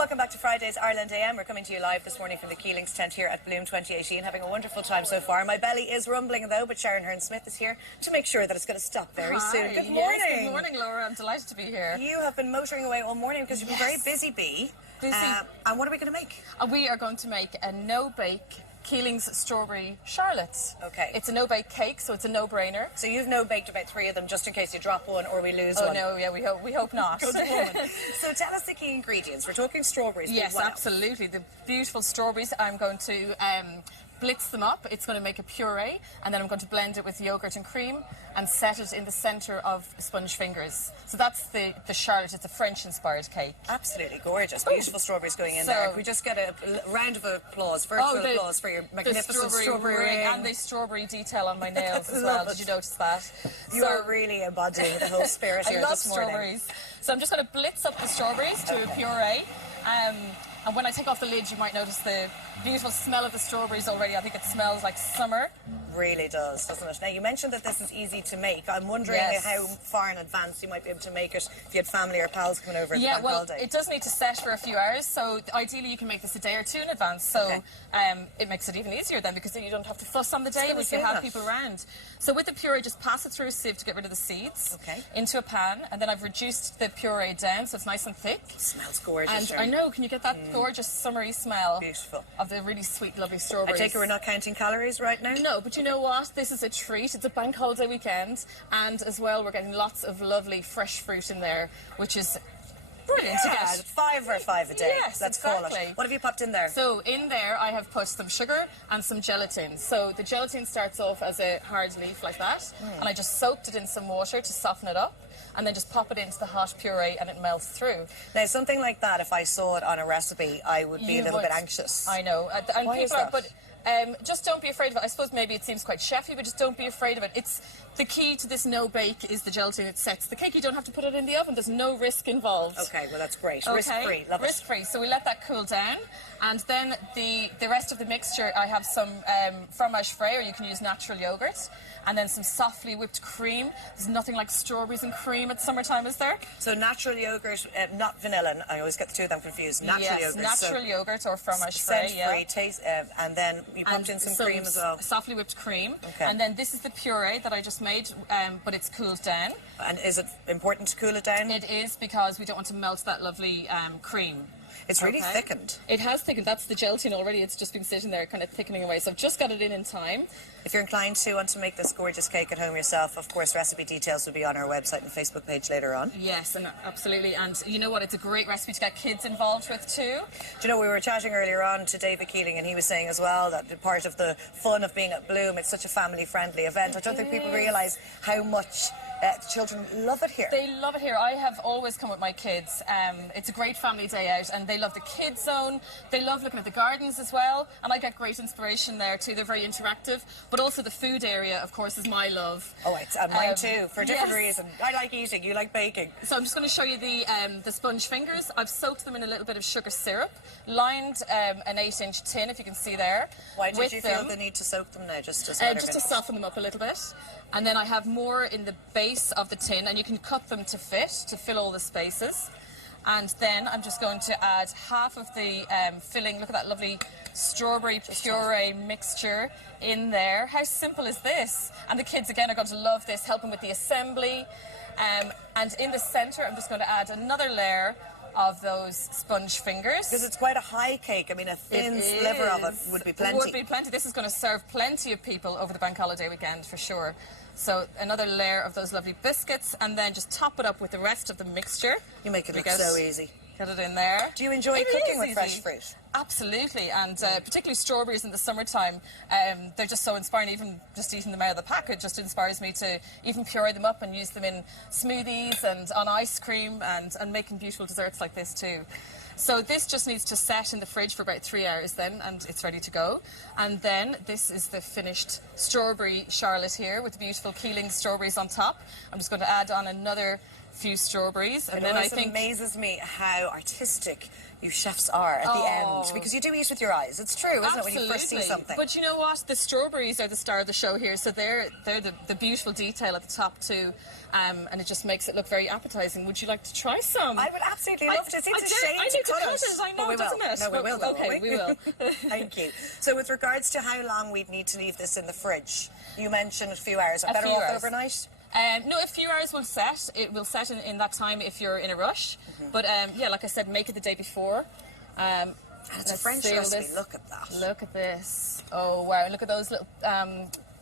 Welcome back to Friday's Ireland AM. We're coming to you live this morning from the Keelings tent here at Bloom 2018, having a wonderful time so far. My belly is rumbling though, but Sharon Hearne-Smith is here to make sure that it's going to stop very soon. Good morning. Yes, good morning, Laura. I'm delighted to be here. You have been motoring away all morning because you've been very busy bee. Busy. And what are we going to make? We are going to make a no-bake Keelings strawberry charlotte. Okay. It's a no-bake cake, so it's a no-brainer. So you've no-baked about 3 of them just in case you drop one or we lose one. Oh no, yeah, we hope not. Good woman. So tell us the key ingredients. We're talking strawberries. Yes, absolutely. The beautiful strawberries. I'm going to blitz them up. It's going to make a puree, and then I'm going to blend it with yogurt and cream and set it in the centre of sponge fingers. So that's the charlotte. It's a French-inspired cake. Absolutely gorgeous. Beautiful strawberries going in there. If we just get a round of applause, virtual applause for your magnificent strawberry ring. And the strawberry detail on my nails as well. Did you notice that? You are really embodying the whole spirit here this morning. I love strawberries. So I'm just going to blitz up the strawberries to a puree. And when I take off the lid, you might notice the beautiful smell of the strawberries already. I think it smells like summer. Really does, doesn't it? Now, you mentioned that this is easy to make. I'm wondering how far in advance you might be able to make it if you had family or pals coming over. Yeah, well, it does need to set for a few hours, so ideally you can make this a day or two in advance. So it makes it even easier then, because then you don't have to fuss on the day if you have people around. So with the puree, just pass it through a sieve to get rid of the seeds into a pan, and then I've reduced the puree down so it's nice and thick. It smells gorgeous. And I know, can you get that gorgeous summery smell? Beautiful. Of the really sweet, lovely strawberries. I take it we're not counting calories right now? No, but you know what? This is a treat. It's a bank holiday weekend, and as well we're getting lots of lovely fresh fruit in there, which is brilliant to get. 5 for 5 a day. Yes, let's call it. What have you popped in there? So in there I have put some sugar and some gelatin. So the gelatin starts off as a hard leaf like that, and I just soaked it in some water to soften it up, and then just pop it into the hot puree and it melts through. Now, something like that, if I saw it on a recipe, I would be a little bit anxious. I know. And why is that? Just don't be afraid of it. I suppose maybe it seems quite chefy, but just don't be afraid of it. It's the key to this no-bake is the gelatin. It sets the cake. You don't have to put it in the oven. There's no risk involved. Okay, well, that's great. Okay. Risk-free. Love it. Risk-free. So we let that cool down. And then the rest of the mixture, I have some fromage frais, or you can use natural yogurt, and then some softly whipped cream. There's nothing like strawberries and cream at summertime, is there? So natural yogurt, not vanilla. I always get the two of them confused. Natural yogurt. Natural yogurt or fromage frais. Scent-free, taste, and then you popped in some cream as well. Softly whipped cream. Okay. And then this is the puree that I just made, but it's cooled down. And is it important to cool it down? It is, because we don't want to melt that lovely cream. It's really thickened. It has thickened. That's the gelatin already. It's just been sitting there kind of thickening away. So I've just got it in time. If you're inclined to want to make this gorgeous cake at home yourself, of course, recipe details will be on our website and Facebook page later on. Yes, and absolutely. And you know what? It's a great recipe to get kids involved with too. Do you know, we were chatting earlier on to David Keeling, and he was saying as well that part of the fun of being at Bloom, it's such a family-friendly event. I don't think people realise how much children love it here. They love it here. I have always come with my kids. It's a great family day out, and they love the kids zone. They love looking at the gardens as well, and I get great inspiration there too. They're very interactive, but also the food area, of course, is my love. Oh, it's mine too, for a different reason. I like eating, you like baking. So I'm just going to show you the sponge fingers. I've soaked them in a little bit of sugar syrup, lined an 8-inch tin, if you can see there. Why did you feel the need to soak them now? Just to soften them up a little bit. And then I have more in the base of the tin, and you can cut them to fill all the spaces. And then I'm just going to add half of the filling. Look at that lovely strawberry puree mixture in there. How simple is this? And the kids, again, are going to love this, helping with the assembly. And in the centre, I'm just going to add another layer of those sponge fingers. Because it's quite a high cake. I mean, a thin sliver of it would be plenty. Would be plenty. This is going to serve plenty of people over the bank holiday weekend, for sure. So another layer of those lovely biscuits, and then just top it up with the rest of the mixture. You make it look so easy. Get it in there. Do you enjoy cooking with fresh fruit? Absolutely, and particularly strawberries in the summertime. They're just so inspiring. Even just eating them out of the pack, it just inspires me to even puree them up and use them in smoothies and on ice cream, and making beautiful desserts like this too. So this just needs to set in the fridge for about 3 hours then, and it's ready to go. And then this is the finished strawberry charlotte here with the beautiful Keeling strawberries on top. I'm just going to add on another few strawberries, and It then I always think amazes me how artistic you chefs are at the end, because you do eat with your eyes. It's true, isn't it, when you first see something? But you know what? The strawberries are the star of the show here, so they're the beautiful detail at the top too, and it just makes it look very appetising. Would you like to try some? I would absolutely love to. It seems a shame I need to cut it. I know, but we doesn't will. it? No, we will. Though, okay, won't we will. Thank you. So, with regards to how long we'd need to leave this in the fridge, you mentioned a few hours. Better few off hours. overnight. No, a few hours will set. It will set in that time if you're in a rush. But yeah, like I said, make it the day before. It's a French recipe. Look at that. Look at this. Oh wow! Look at those little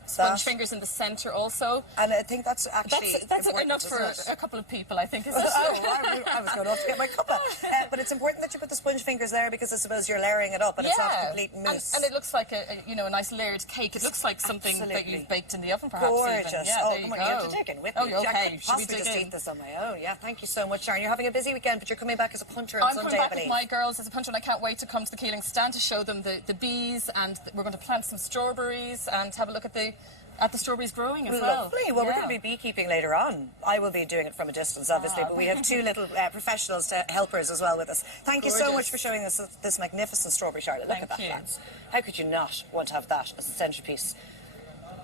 sponge fingers in the centre also. And I think that's actually that's enough for a couple of people, I think. Isn't it? I was going off to get my cuppa. But it's important that you put the sponge fingers there, because I suppose you're layering it up and it's not a complete mousse. And it looks like a nice layered cake. It looks like something that you've baked in the oven, perhaps. Gorgeous. Even. Yeah, oh, there come you on, go. you have to dig in with me. Oh, okay. I could possibly just eat this on my own. Yeah, thank you so much, Sharon. You're having a busy weekend, but you're coming back as a punter on Sunday, I'm coming back I believe. with my girls as a punter, and I can't wait to come to the Keeling stand to show them the bees, and we're going to plant some strawberries and have a look at the strawberries growing as well. Lovely. Well, we're going to be beekeeping later on. I will be doing it from a distance, obviously, but we have two little professionals helpers as well with us. Thank you so much for showing us this magnificent strawberry, Charlotte. Look at that, lads. How could you not want to have that as a centrepiece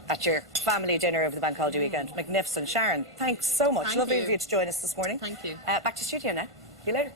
at your family dinner over the bank holiday weekend? Magnificent. Sharon, thanks so much. Lovely of you to join us this morning. Thank you. Back to studio now. See you later.